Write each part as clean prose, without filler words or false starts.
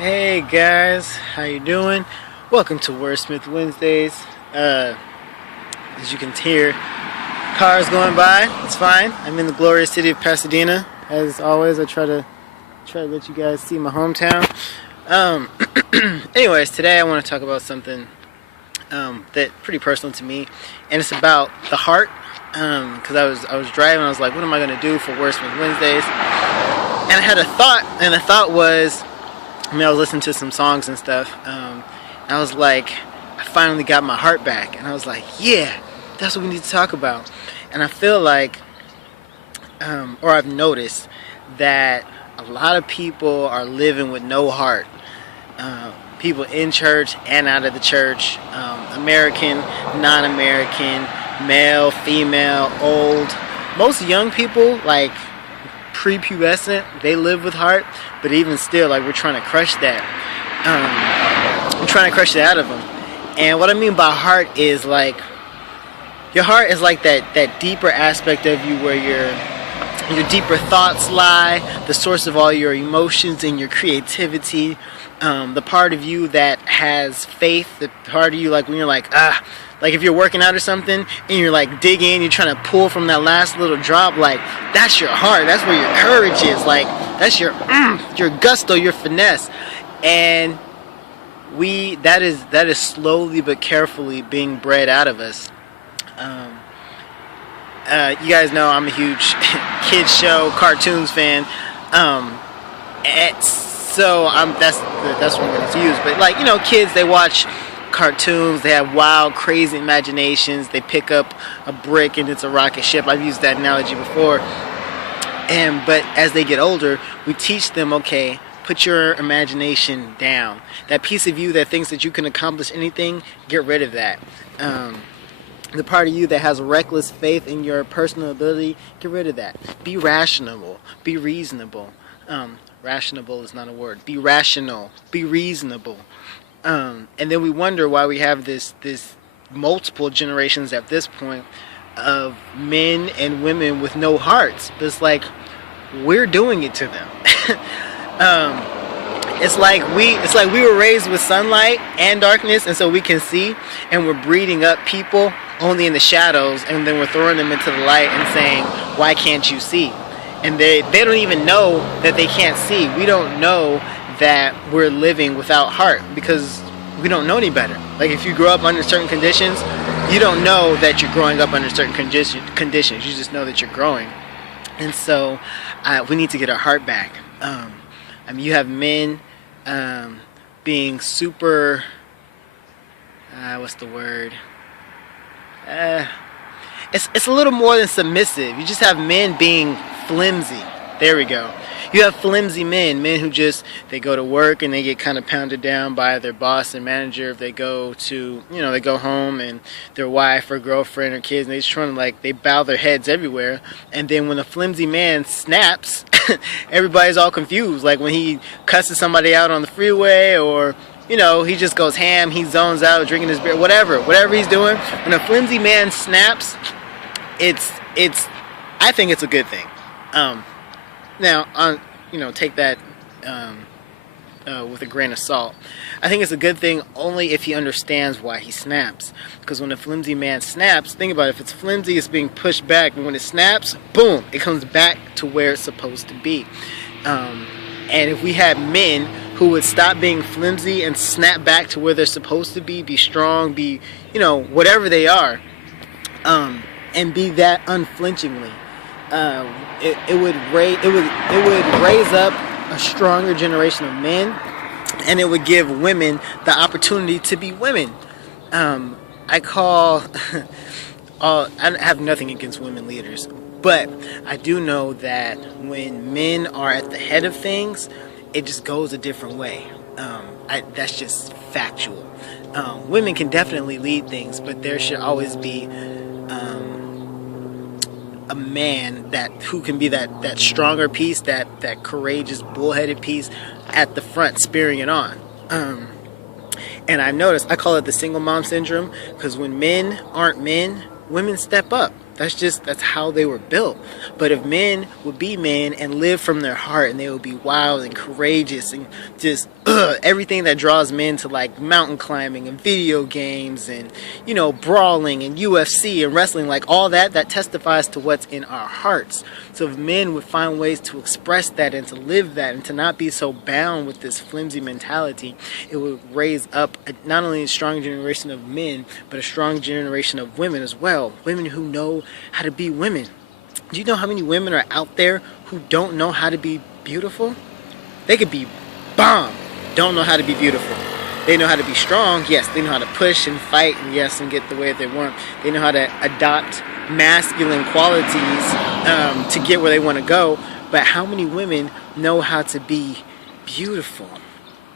Hey guys, how you doing? Welcome to Wordsmith Wednesdays. As you can hear, cars going by. It's fine. I'm in the glorious city of Pasadena. As always, I try to let you guys see my hometown. Anyways, today I want to talk about something that pretty personal to me, and it's about the heart. Because I was driving, I was like, what am I gonna do for Wordsmith Wednesdays? And I had a thought, and the thought was, I was listening to some songs and stuff, and I was like, I finally got my heart back, and I was like, yeah, that's what we need to talk about. And I feel like, or I've noticed that a lot of people are living with no heart. People in church and out of the church, American, non-American, male, female, old. Most young people, like prepubescent, they live with heart, but even still, like, we're trying to crush that. I'm trying to crush it out of them. And what I mean by heart is, like, your heart is like that deeper aspect of you where your deeper thoughts lie, the source of all your emotions and your creativity, the part of you that has faith, the part of you, like, when you're like, like if you're working out or something and you're like digging, you're trying to pull from that last little drop, like, that's your heart, that's where your courage is, like, that's your gusto, your finesse. And that is slowly but carefully being bred out of us. You guys know I'm a huge kids show, cartoons fan. So that's what I'm going to use. But, like, kids, they watch cartoons, they have wild, crazy imaginations. They pick up a brick and it's a rocket ship. I've used that analogy before. But as they get older, we teach them, okay, put your imagination down. That piece of you that thinks that you can accomplish anything, get rid of that. The part of you that has reckless faith in your personal ability, get rid of that. Be rational. Be reasonable. Rational is not a word. Be rational. Be reasonable. And then we wonder why we have this multiple generations at this point of men and women with no hearts. But it's like we're doing it to them. It's like we were raised with sunlight and darkness, and so we can see, and we're breeding up people only in the shadows, and then we're throwing them into the light and saying, why can't you see? And they don't even know that they can't see. We don't know that we're living without heart because we don't know any better. Like, if you grow up under certain conditions, you don't know that you're growing up under certain conditions. You just know that you're growing. And so we need to get our heart back. You have men being super, what's the word? It's a little more than submissive. You just have men being flimsy. There we go. You have flimsy men who just, they go to work and they get kind of pounded down by their boss and manager. If they go to, they go home and their wife or girlfriend or kids, and they just trying to, like, they bow their heads everywhere. And then when a flimsy man snaps, everybody's all confused. Like when he cusses somebody out on the freeway, or he just goes ham, he zones out, drinking his beer, whatever he's doing. When a flimsy man snaps, I think it's a good thing. Now, take that with a grain of salt. I think it's a good thing only if he understands why he snaps. Because when a flimsy man snaps, think about it, if it's flimsy, it's being pushed back. But when it snaps, boom, it comes back to where it's supposed to be. And if we had men who would stop being flimsy and snap back to where they're supposed to be strong, be, whatever they are, and be that unflinchingly, it would raise up a stronger generation of men, and it would give women the opportunity to be women. I have nothing against women leaders, but I do know that when men are at the head of things, it just goes a different way. That's just factual. Women can definitely lead things, but there should always be a man who can be that stronger piece, that courageous, bullheaded piece at the front, spearing it on. And I noticed, I call it the single mom syndrome, because when men aren't men, women step up. That's how they were built. But if men would be men and live from their heart, and they would be wild and courageous and just everything that draws men to like mountain climbing and video games and, you know, brawling and UFC and wrestling, like all that testifies to what's in our hearts. So if men would find ways to express that and to live that and to not be so bound with this flimsy mentality, it would raise up not only a strong generation of men, but a strong generation of women as well. Women who know how to be women. Do you know how many women are out there who don't know how to be beautiful? They could be bomb, don't know how to be beautiful. They know how to be strong, yes. They know how to push and fight, and yes, and get the way they want. They know how to adopt masculine qualities to get where they want to go. But how many women know how to be beautiful?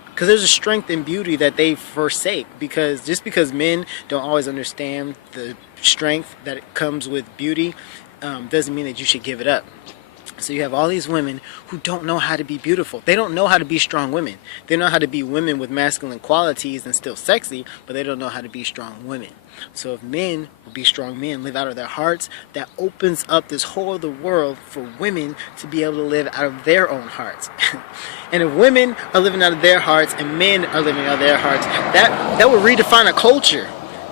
Because there's a strength in beauty that they forsake. Because just because men don't always understand the strength that comes with beauty doesn't mean that you should give it up. So you have all these women who don't know how to be beautiful. They don't know how to be strong women. They know how to be women with masculine qualities and still sexy, but they don't know how to be strong women. So if men will be strong men, live out of their hearts, that opens up this whole other world for women to be able to live out of their own hearts. And if women are living out of their hearts and men are living out of their hearts, that would redefine a culture.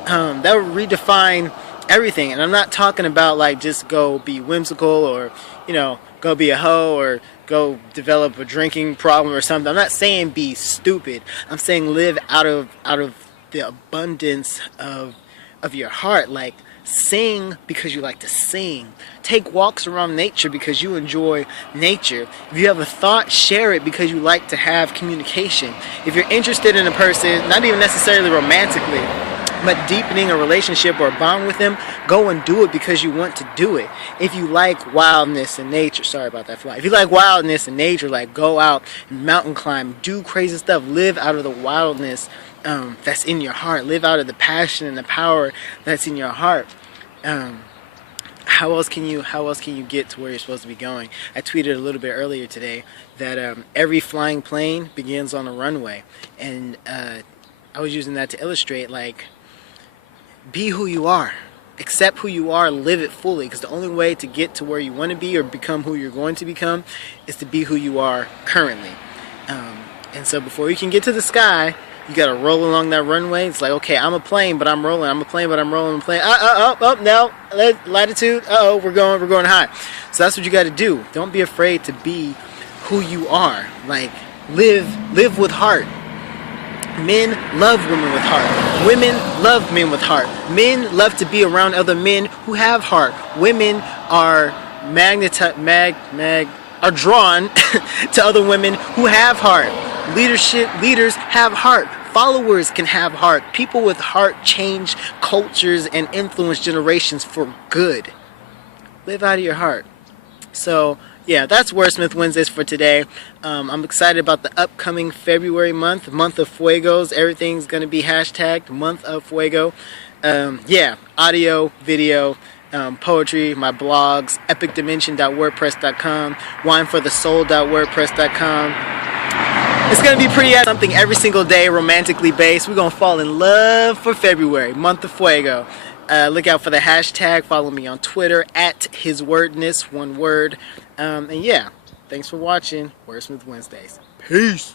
That would redefine everything. And I'm not talking about like just go be whimsical or, you know, go be a hoe or go develop a drinking problem or something. I'm not saying be stupid. I'm saying live out of the abundance of your heart. Like sing because you like to sing. Take walks around nature because you enjoy nature. If you have a thought, share it because you like to have communication. If you're interested in a person, not even necessarily romantically, but deepening a relationship or a bond with them, go and do it because you want to do it. If you like wildness and nature, sorry about that fly. If you like wildness and nature, like go out and mountain climb, do crazy stuff, live out of the wildness that's in your heart. Live out of the passion and the power that's in your heart. How else can you get to where you're supposed to be going? I tweeted a little bit earlier today that every flying plane begins on a runway, and I was using that to illustrate like, be who you are. Accept who you are, live it fully, because the only way to get to where you want to be or become who you're going to become is to be who you are currently. And so before you can get to the sky, you got to roll along that runway. It's like, okay, I'm a plane, but I'm rolling. I'm a plane, but I'm rolling. I'm a plane. No, latitude. We're going high. So that's what you got to do. Don't be afraid to be who you are. Like, live with heart. Men love women with heart. Women love men with heart. Men love to be around other men who have heart. Women are drawn to other women who have heart. Leaders have heart. Followers can have heart. People with heart change cultures and influence generations for good. Live out of your heart. So yeah, that's Wordsmith Wednesdays for today. I'm excited about the upcoming February month of Fuegos. Everything's going to be hashtagged month of Fuego. Yeah, audio, video, poetry, my blogs, epicdimension.wordpress.com, wineforthesoul.wordpress.com. It's going to be pretty something every single day, romantically based. We're going to fall in love for February, month of Fuego. Look out for the hashtag. Follow me on Twitter @hiswordness, one word. And yeah, thanks for watching Wordsmith Wednesdays. Peace.